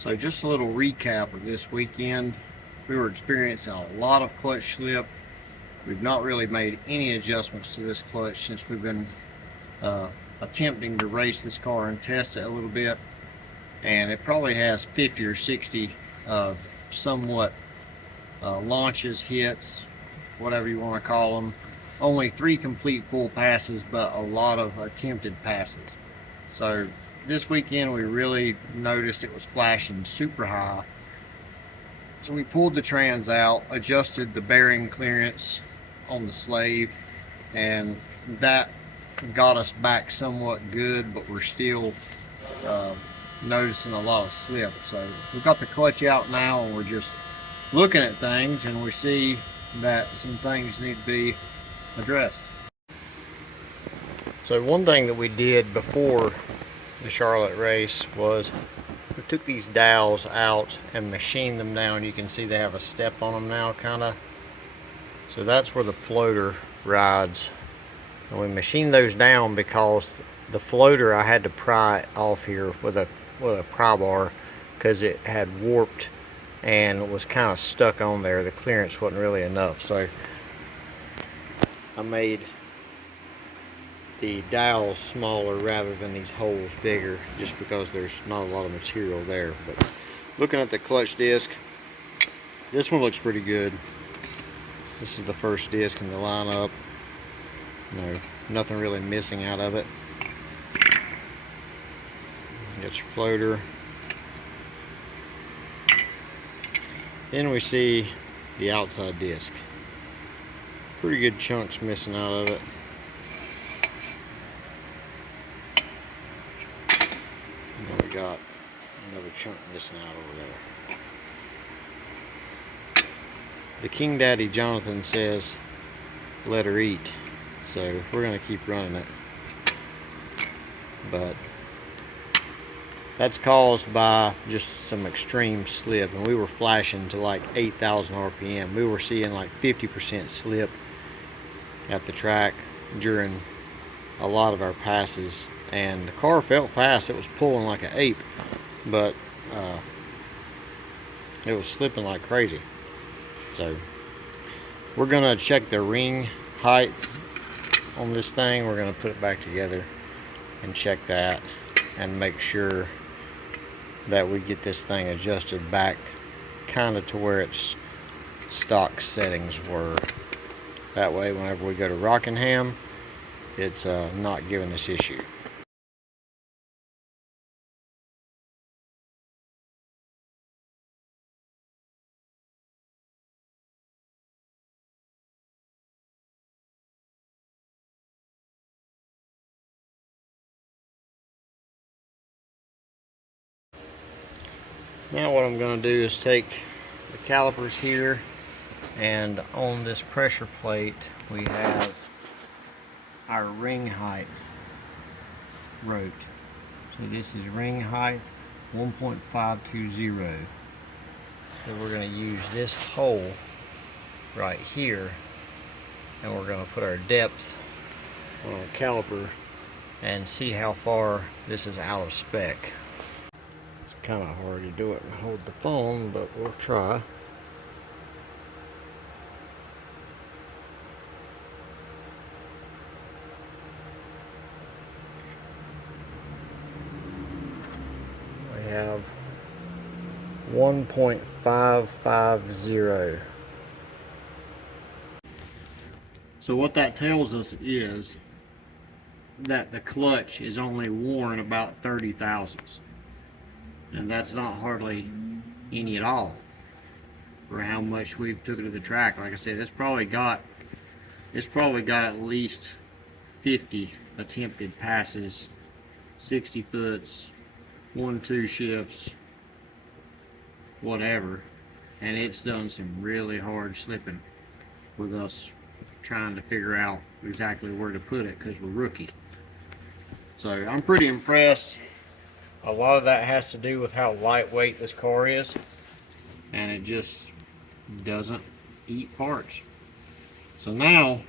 So just a little recap of this weekend. We were experiencing a lot of clutch slip. We've not really made any adjustments to this clutch since we've been attempting to race this car and test it a little bit. And it probably has 50 or 60 somewhat launches, hits, whatever you want to call them. Only 3 complete full passes, but a lot of attempted passes. So this weekend we really noticed it was flashing super high. So we pulled the trans out, adjusted the bearing clearance on the slave, and that got us back somewhat good, but we're still noticing a lot of slip. So we've got the clutch out now and we're just looking at things, and we see that some things need to be addressed. So one thing that we did before the Charlotte race was we took these dowels out and machined them down. You can see they have a step on them now, kind of. So that's where the floater rides. And we machined those down because the floater I had to pry off here with a pry bar because it had warped and was kind of stuck on there. The clearance wasn't really enough. So I made the dowels smaller rather than these holes bigger, just because there's not a lot of material there. But looking at the clutch disc, this one looks pretty good. This is the first disc in the lineup. No, nothing really missing out of it. Got your floater. Then we see the outside disc. Pretty good chunks missing out of it. And then we got another chunk missing out over there. The King Daddy Jonathan says, let her eat. So we're going to keep running it. But that's caused by just some extreme slip, and we were flashing to like 8,000 RPM. We were seeing like 50% slip at the track during a lot of our passes, and the car felt fast. It was pulling like an ape, but it was slipping like crazy. So we're gonna check the ring height on this thing. We're gonna put it back together and check that and make sure that we get this thing adjusted back kind of to where its stock settings were. That way whenever we go to Rockingham, it's not giving us issue. Now what I'm going to do is take the calipers here, and on this pressure plate we have our ring height wrote. So this is ring height 1.520. So we're going to use this hole right here, and we're going to put our depth on our caliper and see how far this is out of spec. Kind of hard to do it and hold the phone, but we'll try. We have 1.550. So what that tells us is that the clutch is only worn about 30 thousandths. And that's not hardly any at all for how much we've took it to the track. Like I said, it's probably got at least 50 attempted passes, 60 foots, 1-2 shifts, whatever, and it's done some really hard slipping with us trying to figure out exactly where to put it because we're rookie. So I'm pretty impressed. A lot of that has to do with how lightweight this car is, and it just doesn't eat parts. So now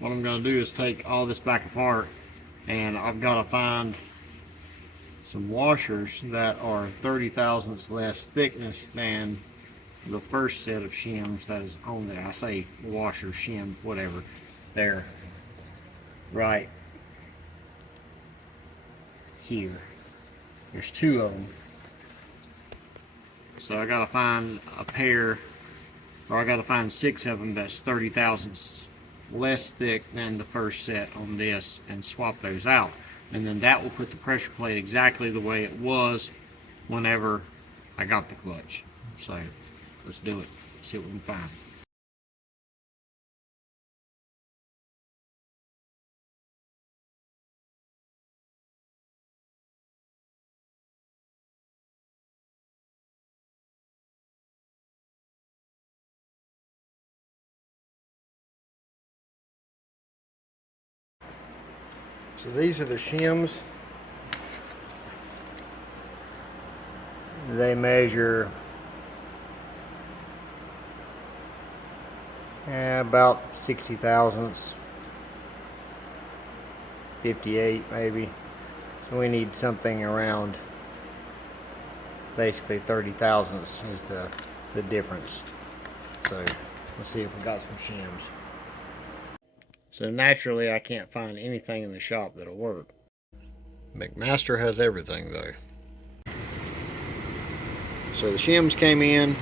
what I'm going to do is take all this back apart, and I've got to find some washers that are 30 thousandths less thickness than the first set of shims that is on there. I say washer, shim, whatever. They're right here. There's two of them. So I gotta find a pair, or I gotta find 6 of them that's 30 thousandths less thick than the first set on this and swap those out. And then that will put the pressure plate exactly the way it was whenever I got the clutch. So let's do it. See what we can find. So these are the shims. They measure about 60 thousandths, 58 maybe. So we need something around basically 30 thousandths is the difference. So let's see if we got some shims. So naturally I can't find anything in the shop that'll work. McMaster has everything though. So the shims came in.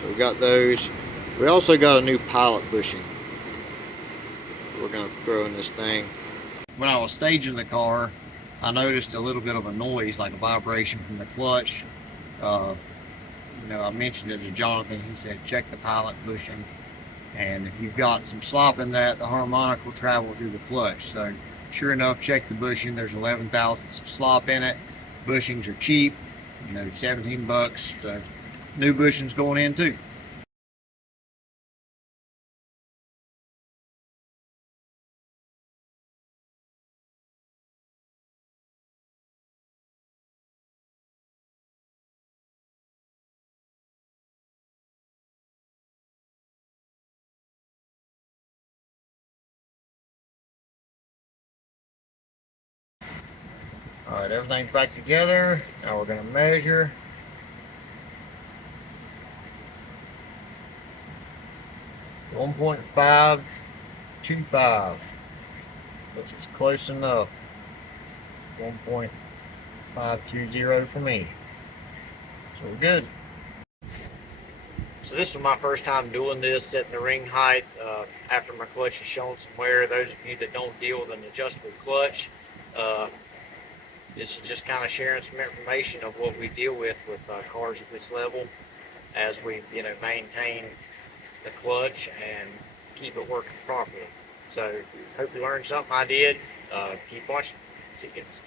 So we got those. We also got a new pilot bushing we're going to throw in this thing. When I was staging the car, I noticed a little bit of a noise, like a vibration from the clutch. You know, I mentioned it to Jonathan. He said check the pilot bushing, and if you've got some slop in that, the harmonic will travel through the clutch. So sure enough, check the bushing. There's 11 thousandths of slop in it. Bushings are cheap, you know, 17 bucks. So new bushings going in too. All right, everything's back together. Now we're going to measure. .525, which is close enough. 1.520 for me. So we're good. So this was my first time doing this, setting the ring height after my clutch has shown some wear. Those of you that don't deal with an adjustable clutch, this is just kind of sharing some information of what we deal with cars at this level as we, you know, maintain the clutch and keep it working properly. So hope you learned something. I did. Keep watching. See you guys.